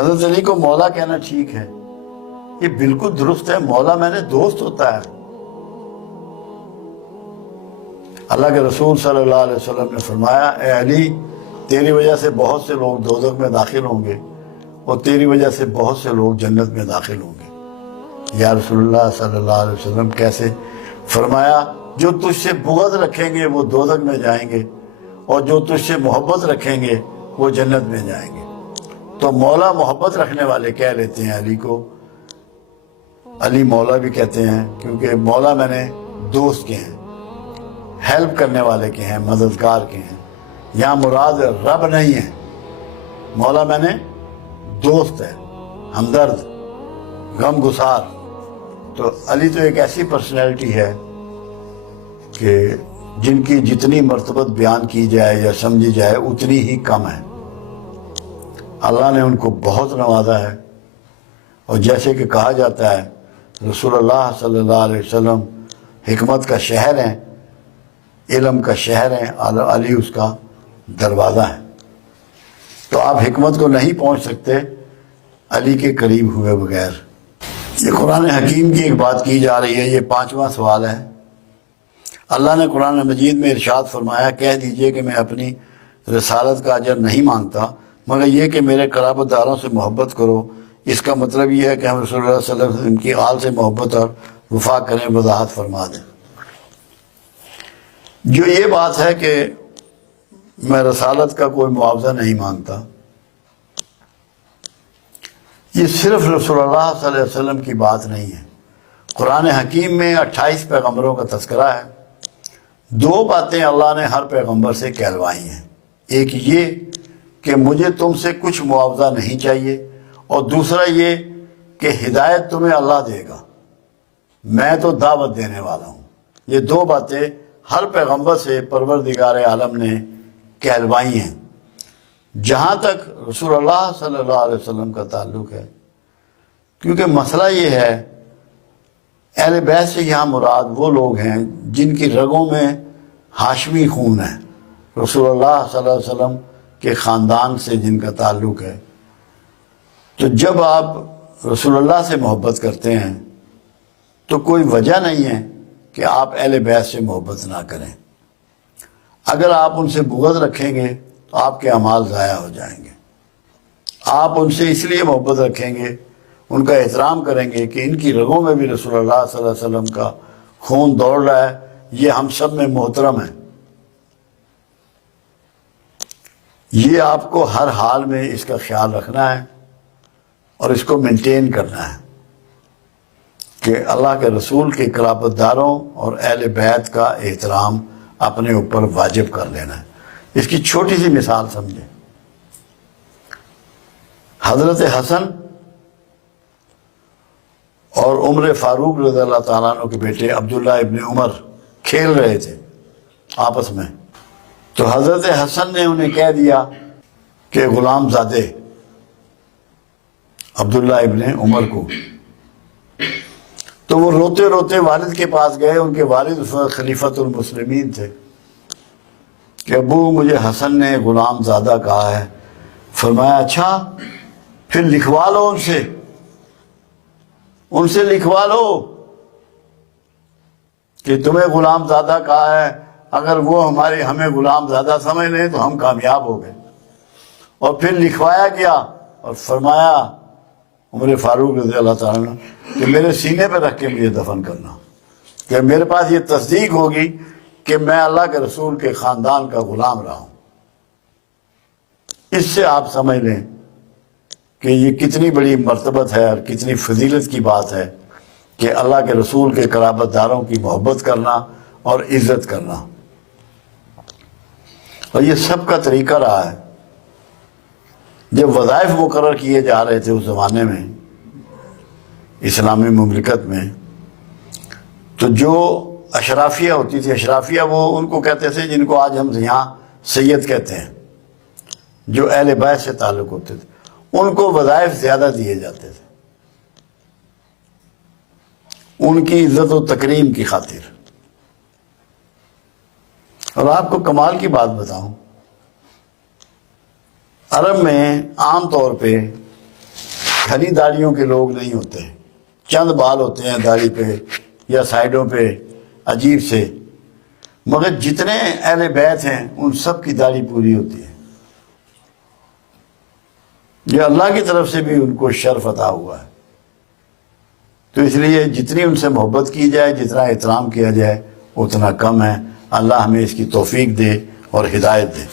حضرت علی کو مولا کہنا ٹھیک ہے، یہ بالکل درست ہے، مولا میں نے دوست ہوتا ہے۔ اللہ کے رسول صلی اللہ علیہ وسلم نے فرمایا، اے علی تیری وجہ سے بہت سے لوگ دوزخ میں داخل ہوں گے اور تیری وجہ سے بہت سے لوگ جنت میں داخل ہوں گے۔ یا رسول اللہ صلی اللہ علیہ وسلم کیسے؟ فرمایا جو تجھ سے بغض رکھیں گے وہ دوزخ میں جائیں گے اور جو تجھ سے محبت رکھیں گے وہ جنت میں جائیں گے۔ تو مولا محبت رکھنے والے کہہ لیتے ہیں علی کو، علی مولا بھی کہتے ہیں کیونکہ مولا میں نے دوست کے ہیں، ہیلپ کرنے والے کے ہیں، مددگار کے ہیں۔ یہاں مراد رب نہیں ہے، مولا میں نے دوست ہے، ہمدرد، غم گسار۔ تو علی تو ایک ایسی پرسنالٹی ہے کہ جن کی جتنی مرتبت بیان کی جائے یا سمجھی جائے اتنی ہی کم ہے۔ اللہ نے ان کو بہت نوازا ہے، اور جیسے کہ کہا جاتا ہے رسول اللہ صلی اللہ علیہ وسلم حکمت کا شہر ہیں، علم کا شہر ہیں، علی اس کا دروازہ ہے۔ تو آپ حکمت کو نہیں پہنچ سکتے علی کے قریب ہوئے بغیر۔ یہ قرآن حکیم کی ایک بات کی جا رہی ہے، یہ 5واں سوال ہے۔ اللہ نے قرآن مجید میں ارشاد فرمایا، کہہ دیجئے کہ میں اپنی رسالت کا اجر نہیں مانگتا مگر یہ کہ میرے قرابت داروں سے محبت کرو۔ اس کا مطلب یہ ہے کہ ہم رسول اللہ صلی اللہ علیہ وسلم کی آل سے محبت اور وفا کریں، وضاحت فرما دیں۔ جو یہ بات ہے کہ میں رسالت کا کوئی معاوضہ نہیں مانگتا، یہ صرف رسول اللہ صلی اللہ علیہ وسلم کی بات نہیں ہے۔ قرآن حکیم میں 28 پیغمبروں کا تذکرہ ہے۔ 2 باتیں اللہ نے ہر پیغمبر سے کہلوائی ہیں، ایک یہ کہ مجھے تم سے کچھ معاوضہ نہیں چاہیے، اور دوسرا یہ کہ ہدایت تمہیں اللہ دے گا، میں تو دعوت دینے والا ہوں۔ یہ 2 باتیں ہر پیغمبر سے پروردگار عالم نے کہلوائی ہیں۔ جہاں تک رسول اللہ صلی اللہ علیہ وسلم کا تعلق ہے، کیونکہ مسئلہ یہ ہے اہل بیت سے یہاں مراد وہ لوگ ہیں جن کی رگوں میں ہاشمی خون ہے، رسول اللہ صلی اللہ علیہ وسلم کے خاندان سے جن کا تعلق ہے۔ تو جب آپ رسول اللہ سے محبت کرتے ہیں تو کوئی وجہ نہیں ہے کہ آپ اہل بیت سے محبت نہ کریں۔ اگر آپ ان سے بغض رکھیں گے تو آپ کے اعمال ضائع ہو جائیں گے۔ آپ ان سے اس لیے محبت رکھیں گے، ان کا احترام کریں گے کہ ان کی رگوں میں بھی رسول اللہ صلی اللہ علیہ وسلم کا خون دوڑ رہا ہے، یہ ہم سب میں محترم ہے۔ یہ آپ کو ہر حال میں اس کا خیال رکھنا ہے اور اس کو مینٹین کرنا ہے کہ اللہ کے رسول کے قرابت داروں اور اہل بیت کا احترام اپنے اوپر واجب کر لینا ہے۔ اس کی چھوٹی سی مثال سمجھیں۔ حضرت حسن اور عمر فاروق رضی اللہ تعالیٰ عنہ کے بیٹے عبداللہ ابن عمر کھیل رہے تھے آپس میں، تو حضرت حسن نے انہیں کہہ دیا کہ غلام زادے عبداللہ ابن عمر کو۔ تو وہ روتے روتے والد کے پاس گئے، ان کے والد اس وقت خلیفۃ المسلمین تھے، کہ ابو مجھے حسن نے غلام زادہ کہا ہے۔ فرمایا اچھا پھر لکھوا لو ان سے لکھوا لو کہ تمہیں غلام زادہ کہا ہے، اگر وہ ہمیں غلام زادہ سمجھ لیں تو ہم کامیاب ہو گئے۔ اور پھر لکھوایا گیا اور فرمایا عمر فاروق رضی اللہ تعالیٰ عنہ کہ میرے سینے پہ رکھ کے مجھے دفن کرنا، کہ میرے پاس یہ تصدیق ہوگی کہ میں اللہ کے رسول کے خاندان کا غلام رہا ہوں۔ اس سے آپ سمجھ لیں کہ یہ کتنی بڑی مرتبت ہے اور کتنی فضیلت کی بات ہے کہ اللہ کے رسول کے قرابت داروں کی محبت کرنا اور عزت کرنا۔ اور یہ سب کا طریقہ رہا ہے۔ جب وظائف مقرر کیے جا رہے تھے اس زمانے میں اسلامی مملکت میں، تو جو اشرافیہ ہوتی تھی، اشرافیہ وہ ان کو کہتے تھے جن کو آج ہم یہاں سید کہتے ہیں، جو اہل بیت سے تعلق ہوتے تھے، ان کو وظائف زیادہ دیے جاتے تھے ان کی عزت و تکریم کی خاطر۔ اور آپ کو کمال کی بات بتاؤں، عرب میں عام طور پہ گھنی داڑھیوں کے لوگ نہیں ہوتے، چند بال ہوتے ہیں داڑھی پہ یا سائڈوں پہ عجیب سے، مگر جتنے اہل بیت ہیں ان سب کی داڑھی پوری ہوتی ہے۔ یہ اللہ کی طرف سے بھی ان کو شرف عطا ہوا ہے، تو اس لیے جتنی ان سے محبت کی جائے، جتنا احترام کیا جائے اتنا کم ہے۔ اللہ ہمیں اس کی توفیق دے اور ہدایت دے۔